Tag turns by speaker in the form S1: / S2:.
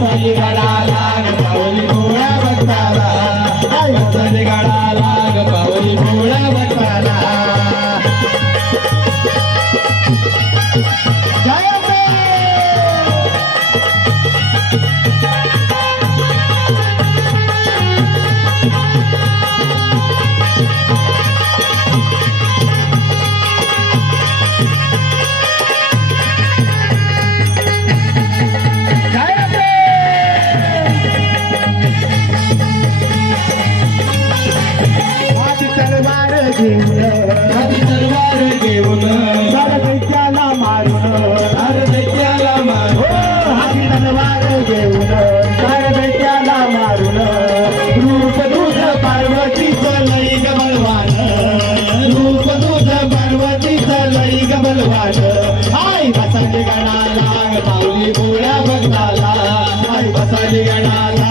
S1: हसली
S2: गडा लाग पावली
S1: भोळा बटाला हसली
S2: गडा लाग पावली
S1: भोळा बटाला घेऊन घेऊन दैत्याला मारून दैत्याला मारून घेऊन दैत्याला मारून रूप दूध पार्वतीचं
S2: लई ग रूप दूध पार्वतीचं लई ग हाय आई गणाला पावली गोळ्या भक्ताला आई बसाली गणाला